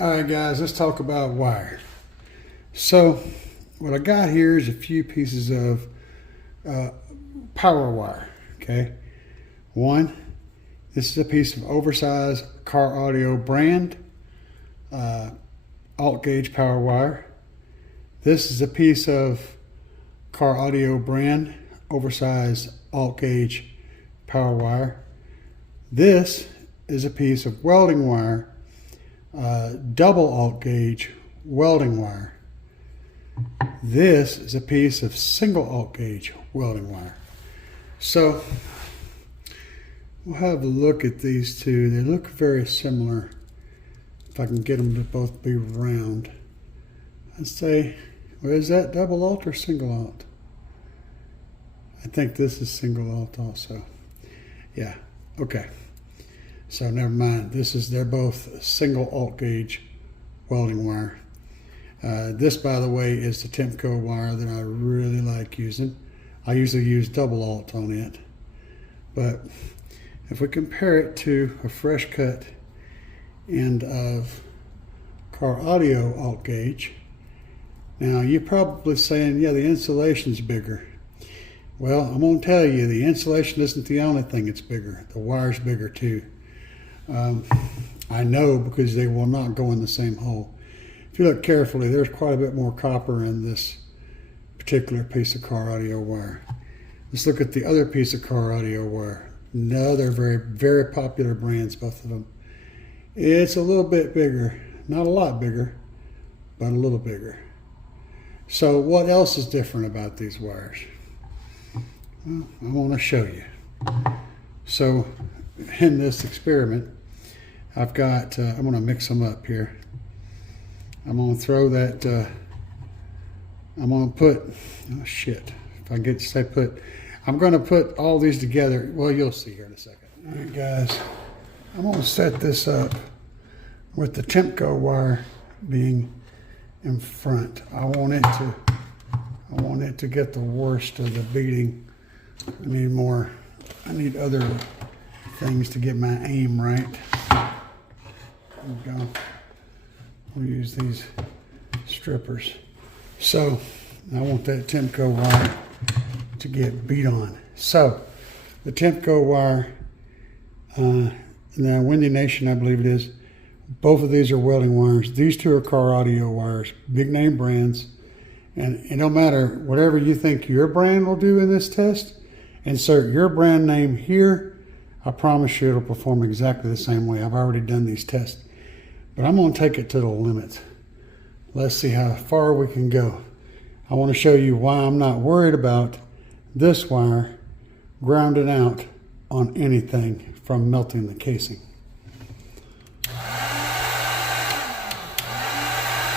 Alright guys, let's talk about wire. So what I got here is a few pieces of power wire. Okay, one, this is a piece of oversized car audio brand alt gauge power wire. This is a piece of car audio brand oversized alt gauge power wire. This is a piece of welding wire, double alt gauge welding wire. This is a piece of single alt gauge welding wire. So we'll have a look at these two. They look very similar. If I can get them to both be round. I'd say, well, is that double alt or single alt? I think this is single alt also. Yeah, okay. So never mind. They're both single alt gauge welding wire. This, by the way, is the Temco wire that I really like using. I usually use double alt on it. But if we compare it to a fresh cut end of car audio alt gauge, now you're probably saying, yeah, the insulation's bigger. Well, I'm going to tell you, the insulation isn't the only thing that's bigger. The wire's bigger too. I know because they will not go in the same hole. If you look carefully, there's quite a bit more copper in this particular piece of car audio wire. Let's look at the other piece of car audio wire. No, they're very, very popular brands, both of them. It's a little bit bigger, not a lot bigger, but a little bigger. So what else is different about these wires? Well, I want to show you. So in this experiment, I've got, I'm going to mix them up here. I'm going to throw that, I'm going to put, oh shit, if I can get to stay put, I'm going to put all these together. Well, you'll see here in a second. All right, guys, I'm going to set this up with the Temco wire being in front. I want it to get the worst of the beating. I need other things to get my aim right. There we go. We'll use these strippers. So I want that Temco wire to get beat on. So the Temco wire, now Windy Nation, I believe it is, both of these are welding wires. These two are car audio wires, big name brands. And it don't matter, whatever you think your brand will do in this test, insert your brand name here. I promise you it'll perform exactly the same way. I've already done these tests. But I'm going to take it to the limit. Let's see how far we can go. I want to show you why I'm not worried about this wire grounding out on anything from melting the casing.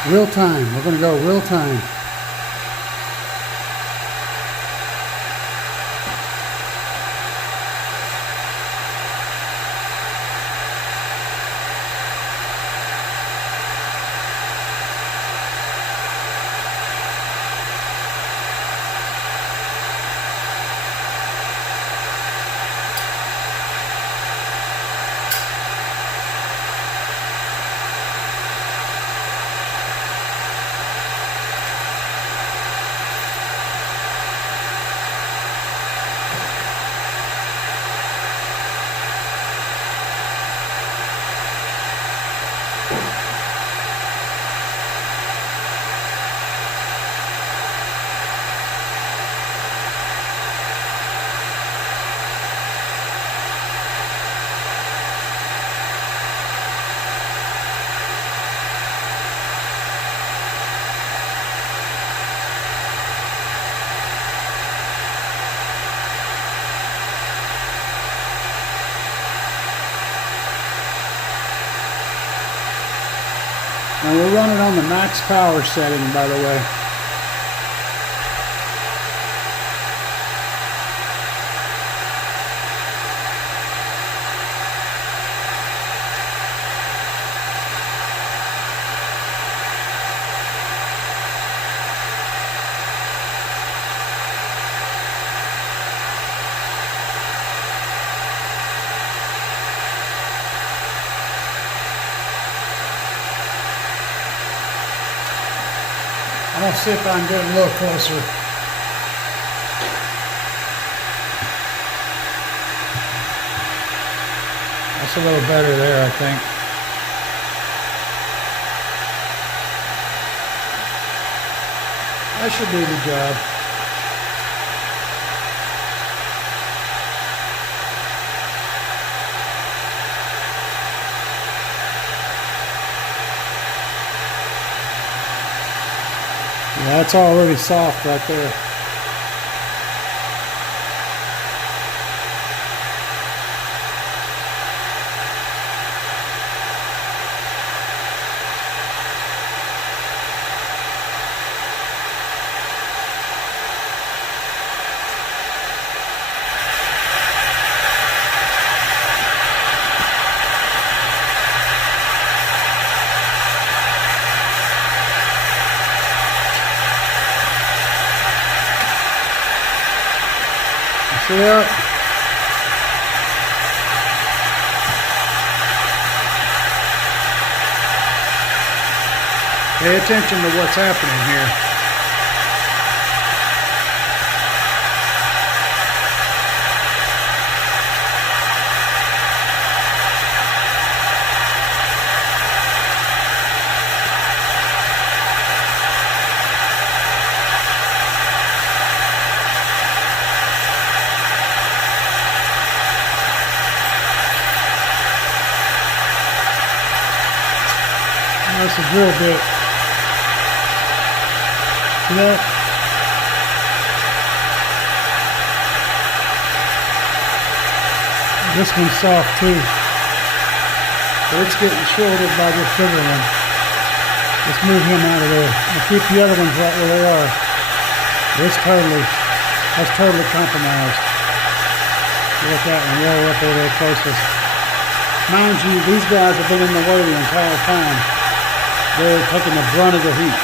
Real time. We're going to go real time. And we'll run it on the max power setting, by the way. I'll see if I can get a little closer. That's a little better there, I think. That should do the job. Yeah, that's already soft right there. See that? Pay attention to what's happening here. That's a drill bit. See that? This one's soft too. So it's getting shorted by this bigger one. Let's move him out of there. We'll keep the other ones right where they are. That's totally compromised. Look at that one, roll up over there closest. Mind you, these guys have been in the way the entire time. They're taking the brunt of the heat.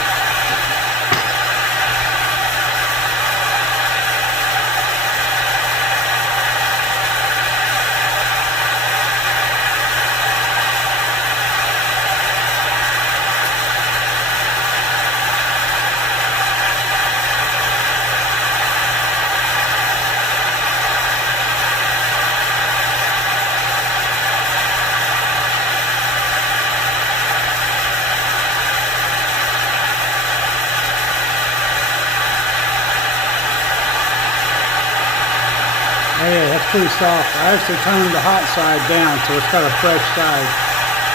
Yeah, that's pretty soft. I actually turned the hot side down so it's got a fresh side.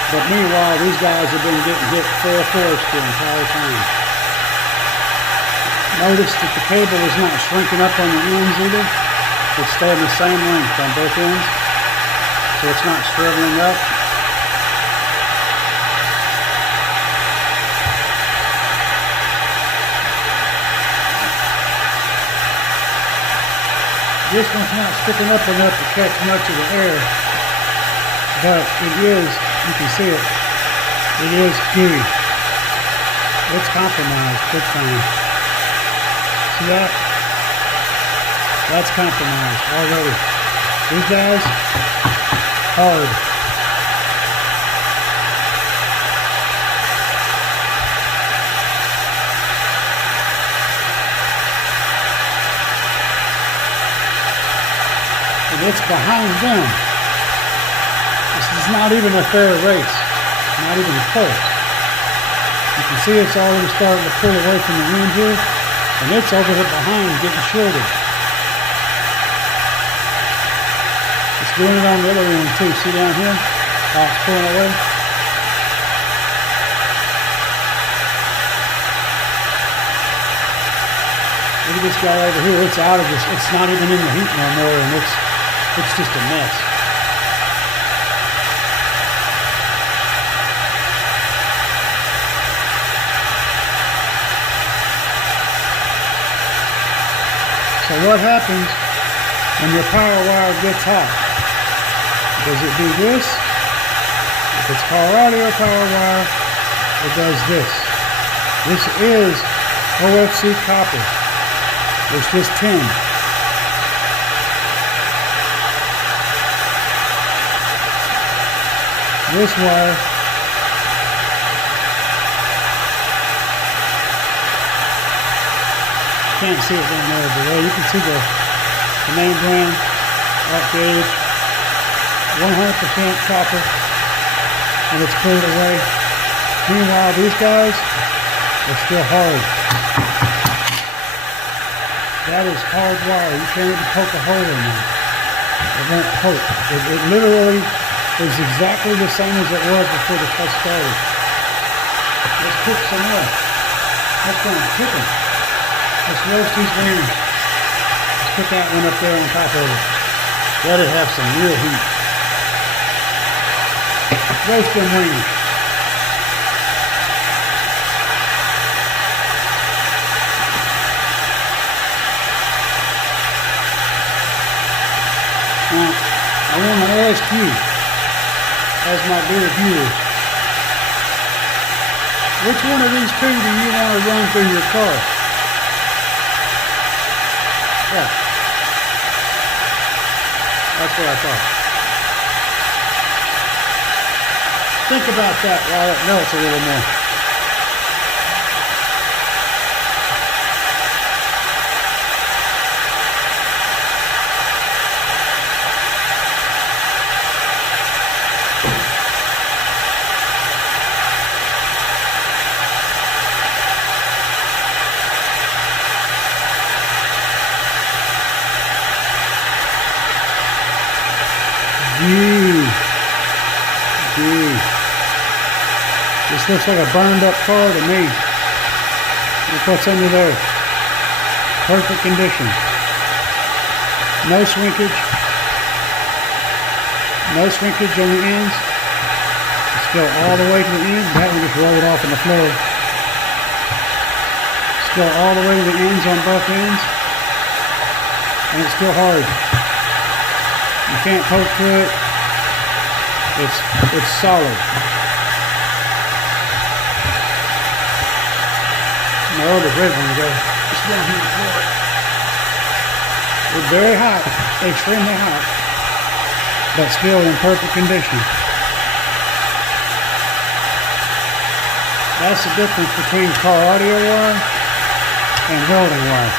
But meanwhile, these guys have been getting hit full force the entire time. Notice that the cable is not shrinking up on the ends either. It's staying the same length on both ends. So it's not shriveling up. This one's not sticking up enough to catch much of the air, but it is, you can see it, it is gooey. It's compromised big time. See that? That's compromised already. These guys, hard. It's behind them. This is not even a fair race. Not even close. You can see it's already starting to pull away from the wind here, and it's over here behind getting shorted. It's doing it on the other end too. See down here? How it's pulling away? Look at this guy over here. It's out of this. It's not even in the heat no more, and it's just a mess. So what happens when your power wire gets hot? Does it do this? If it's car audio power wire, it does this. This is OFC copper. It's just tin. This wire can't see it down there below. You can see the name brand, alt gauge, 100% copper, and it's cleared away. Meanwhile, these guys are still hard. That is hard wire. You can't even poke a hole in there. It won't poke. It literally is exactly the same as it was before the cut started. Let's cook some more. Let's go and cook them. Let's roast these wings. Let's put that one up there on top of it. Let it have some real heat. Roast them wings. Now, I want to ask you, as my dear viewers, which one of these two do you want to run through your car? Yeah. That's what I thought. Think about that while it melts a little more. This looks like a burned up car to me. Look what's under there. Perfect condition. No shrinkage. No shrinkage on the ends. It's still all the way to the end. That one just rolled off on the floor. Still all the way to the ends on both ends. And it's still hard. You can't poke through it. It's solid. My other red one go. It's down here for it. It's very hot, extremely hot, but still in perfect condition. That's the difference between car audio wire and welding wire.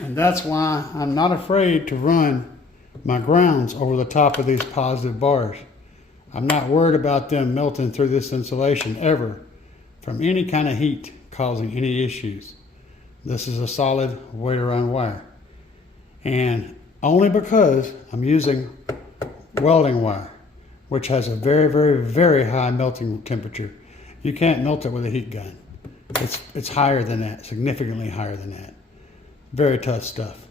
And that's why I'm not afraid to run my grounds over the top of these positive bars. I'm not worried about them melting through this insulation ever from any kind of heat causing any issues. This is a solid way to run wire. And only because I'm using welding wire, which has a very, very, very high melting temperature. You can't melt it with a heat gun. It's higher than that, significantly higher than that. Very tough stuff.